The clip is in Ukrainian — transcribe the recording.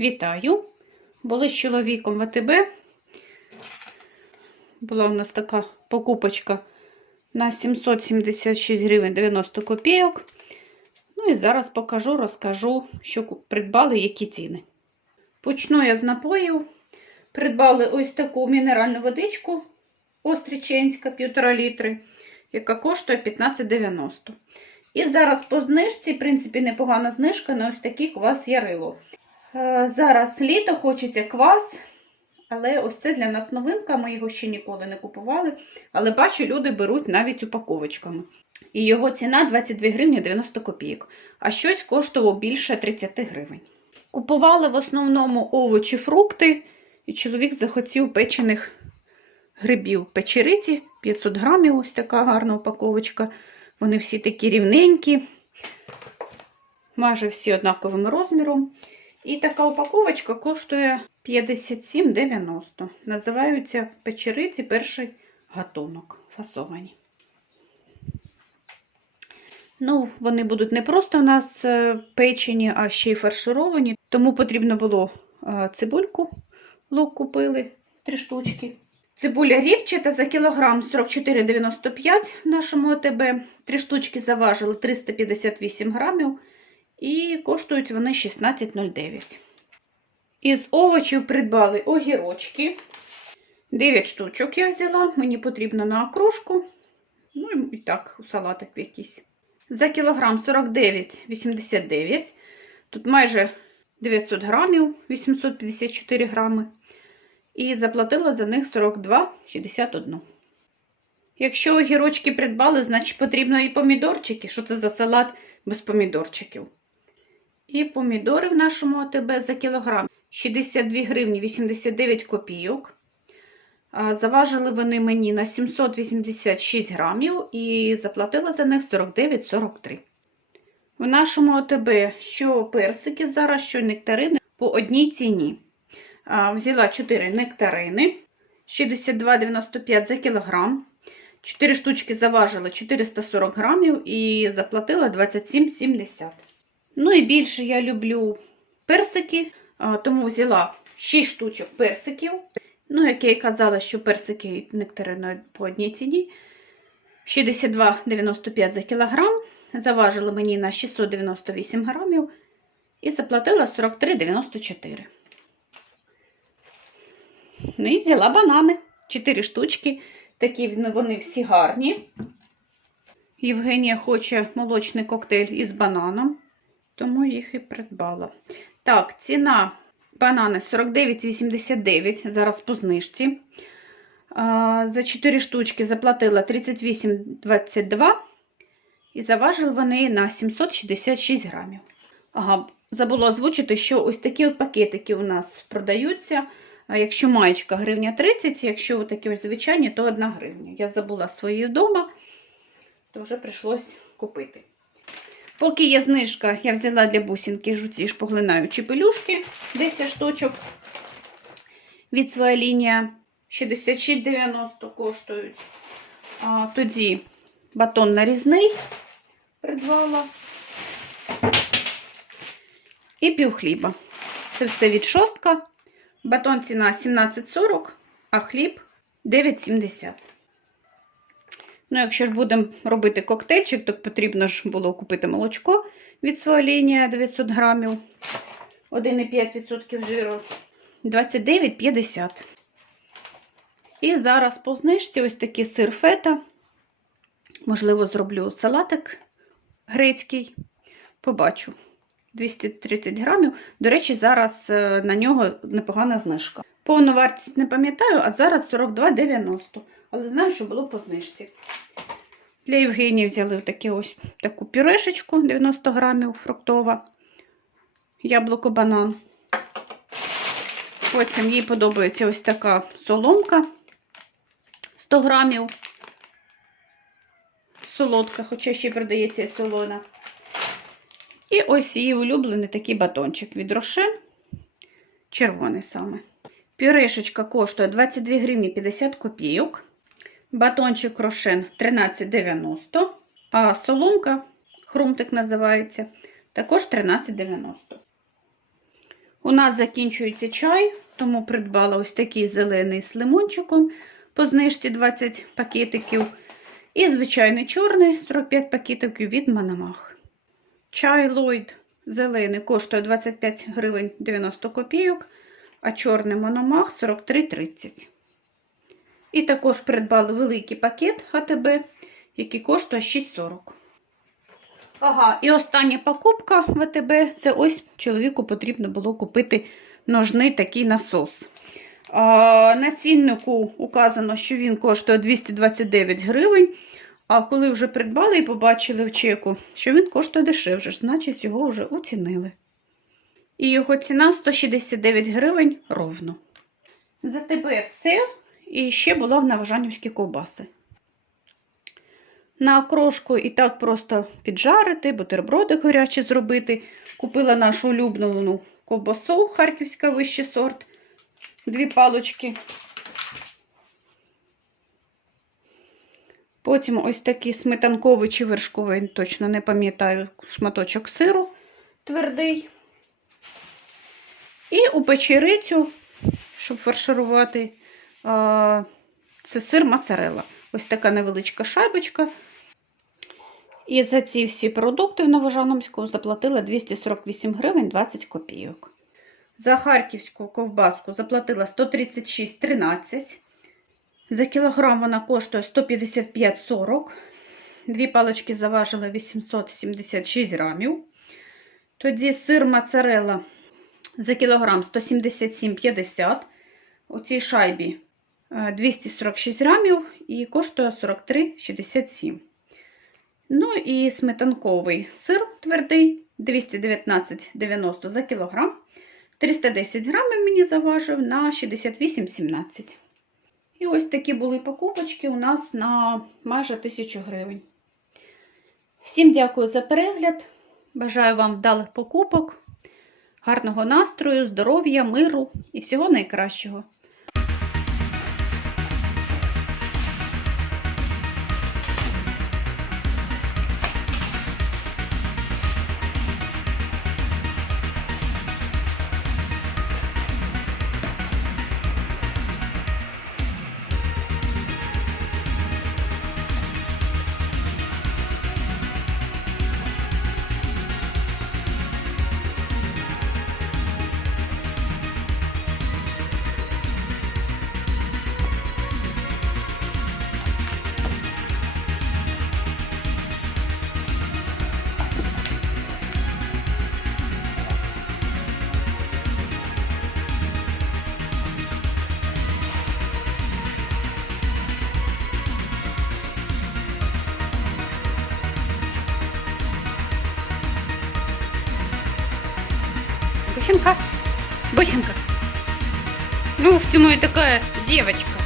Вітаю! Були з чоловіком в АТБ. Була у нас така покупочка на 776 гривень 90 копійок. Ну і зараз покажу, розкажу, що придбали, які ціни. Почну я з напоїв. Придбали ось таку мінеральну водичку Остріченська 1,5 літри, яка коштує 15,90. І зараз по знижці, в принципі, непогана знижка на ось такий квас Ярило. Е, Зараз літо, хочеться квас, але ось це для нас новинка, ми його ще ніколи не купували. Але бачу, люди беруть навіть упаковочками. І його ціна 22 гривні 90 копійок, а щось коштувало більше 30 гривень. Купували в основному овочі, фрукти, і чоловік захотів печених грибів печериці, 500 грамів, ось така гарна упаковочка. Вони всі такі рівненькі, майже всі однаковим розміром. І така упаковочка коштує 57,90. Називаються печериці перший гатунок фасовані. Ну, вони будуть не просто у нас е, печені, а ще й фаршировані. Тому потрібно було е, цибульку, лук купили, три штучки. Цибуля рівчата за кілограм 44,95 в нашому ОТБ. Три штучки заважили 358 грамів і коштують вони 16,09. Із овочів придбали огірочки. 9 штучок я взяла, мені потрібно на окрошку. Ну і так, у салатик якийсь. За кілограм 49,89. Тут майже 900 грамів, 854 грами. І заплатила за них 42,61. Якщо огірочки придбали, значить потрібно і помідорчики. Що це за салат без помідорчиків? І помідори в нашому АТБ за кілограм 62 гривні 89 копійок. Заважили вони мені на 786 грамів і заплатила за них 49,43. В нашому АТБ що персики зараз, що нектарини по одній ціні. Взяла 4 нектарини 62,95 за кілограм. 4 штучки заважили 440 грамів і заплатила 27,70. Ну і більше я люблю персики, тому взяла 6 штучок персиків. Ну, як я і казала, що персики і нектарини по одній ціні. 62,95 за кілограм. Заважили мені на 698 грамів і заплатила 43,94. Ну і взяла банани. 4 штучки. Такі вони всі гарні. Євгенія хоче молочний коктейль із бананом, тому їх і придбала. Так, ціна банани 49,89, зараз по знижці. За 4 штучки заплатила 38,22 і заважили вони на 766 грамів. Ага, забула озвучити, що ось такі пакетики у нас продаються. Якщо маєчка гривня 30, якщо такі ось звичайні, то 1 гривня. Я забула свої вдома, то вже прийшлось купити. Поки є знижка, я взяла для бусинки жуці шпоглинаючі пелюшки 10 штучок. Від своя лінія 66,90 коштують. А, тоді батон нарізний придбала. І пів хліба. Це все від шостка. Батон ціна 17,40, а хліб 9,70. Ну, якщо ж будемо робити коктейльчик, то потрібно ж було купити молочко від своєї лінії 900 грамів, 1,5% жиру, 29,50. І зараз по знижці ось такий сир фета. Можливо, зроблю салатик грецький. Побачу. 230 грамів. До речі, зараз е, на нього непогана знижка. Повну вартість не пам'ятаю, а зараз 42,90. Але знаю, що було по знижці. Для Євгенії взяли такі ось таку пюрешечку 90 грамів фруктова, яблуко банан. Потім їй подобається ось така соломка 100 грамів. Солодка, хоча ще й продається солона. І ось її улюблений такий батончик від Рошен. Червоний саме. Пюрешечка коштує 22 гривні 50 копійок. Батончик Рошен 13,90. А соломка, хрумтик називається, також 13,90. У нас закінчується чай, тому придбала ось такий зелений з лимончиком по знижці 20 пакетиків. І звичайний чорний 45 пакетиків від Мономах. Чай Ллойд зелений коштує 25 гривень 90 копійок, а чорний Мономах 43,30. І також придбали великий пакет АТБ, який коштує 6,40. Ага, і остання покупка в АТБ це ось чоловіку потрібно було купити ножний такий насос. А, на ціннику указано, що він коштує 229 гривень. А коли вже придбали і побачили в чеку, що він коштує дешевше, значить його вже оцінили. І його ціна 169 гривень ровно. За тебе все. І ще була в Новожанівські ковбаси. На окрошку і так просто піджарити, бутерброди гарячі зробити. Купила нашу улюблену ковбасу Харківська вищий сорт. Дві палочки. Потім ось такий сметанковий чи вершковий, точно не пам'ятаю, шматочок сиру твердий. І у печерицю, щоб фарширувати, це сир моцарелла. Ось така невеличка шайбочка. І за ці всі продукти в Новожановську заплатила 248 гривень 20 копійок. За харківську ковбаску заплатила 136,13. За кілограм вона коштує 155,40. Дві палички заважила 876 грамів. Тоді сир моцарелла за кілограм 177,50. У цій шайбі 246 грамів і коштує 43,67. Ну і сметанковий сир твердий 219,90 за кілограм. 310 грамів мені заважив на 68,17. І ось такі були покупочки у нас на майже 1000 гривень. Всім дякую за перегляд. Бажаю вам вдалих покупок, гарного настрою, здоров'я, миру і всього найкращого. Бусинка, Ну, ты моя такая девочка.